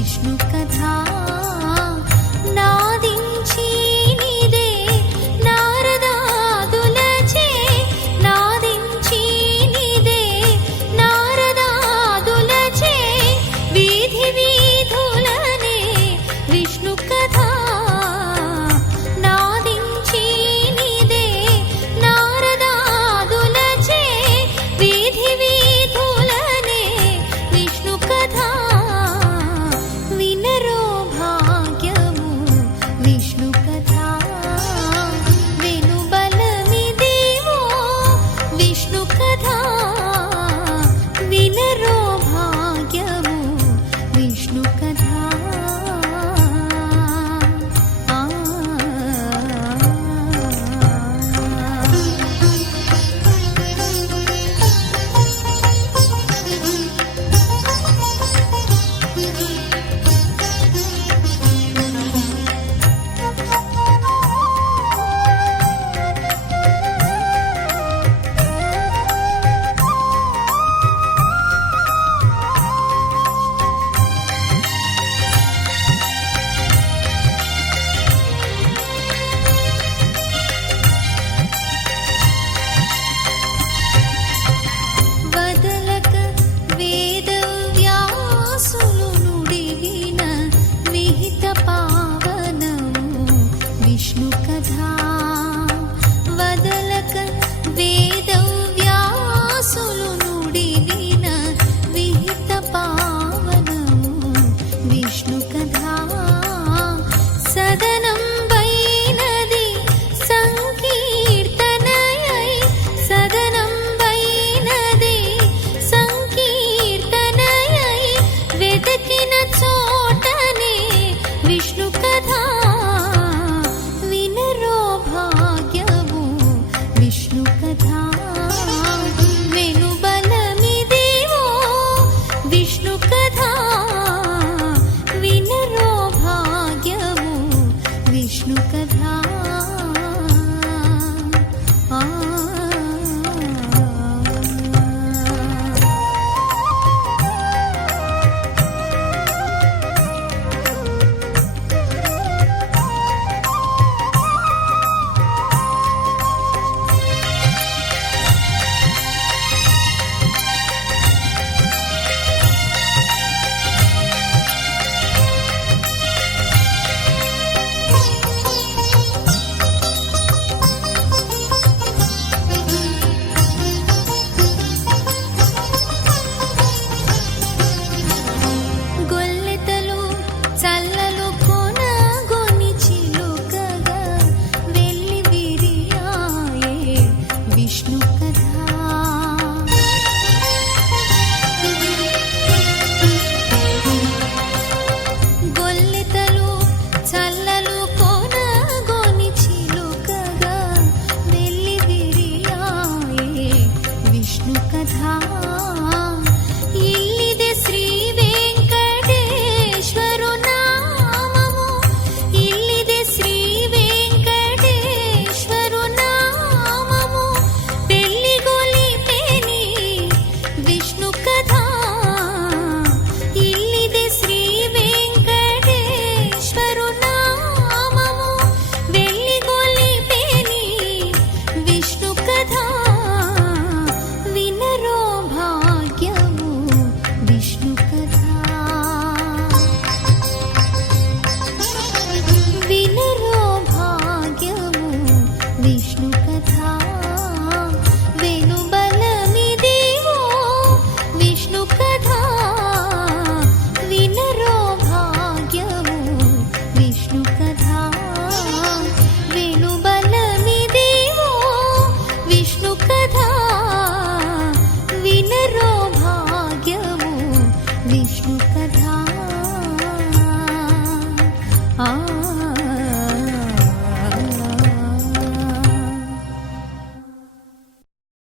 विष्णुकथा